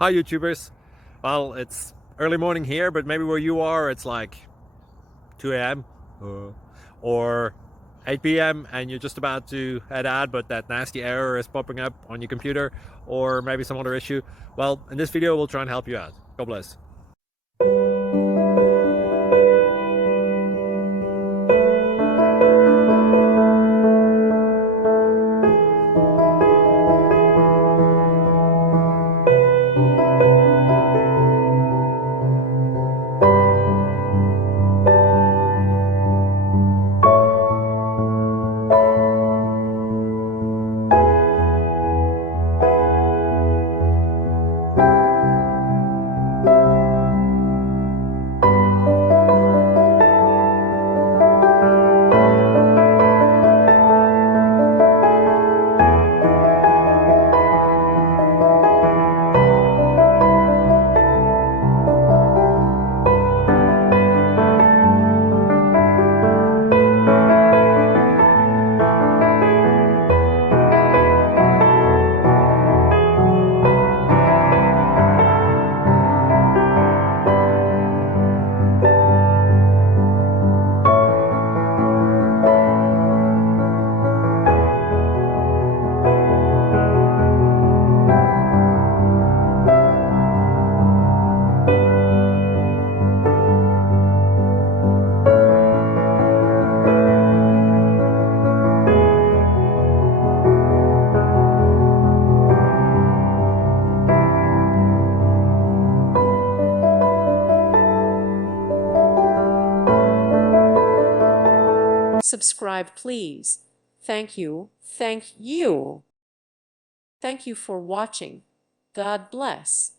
Hi YouTubers. Well, it's early morning here, but maybe where you are it's like 2 a.m. or 8 p.m. and you're just about to head out, but that nasty error is popping up on your computer, or maybe some other issue. Well, in this video we'll try and help you out. God bless. Subscribe, please. Thank you. Thank you. Thank you for watching. God bless.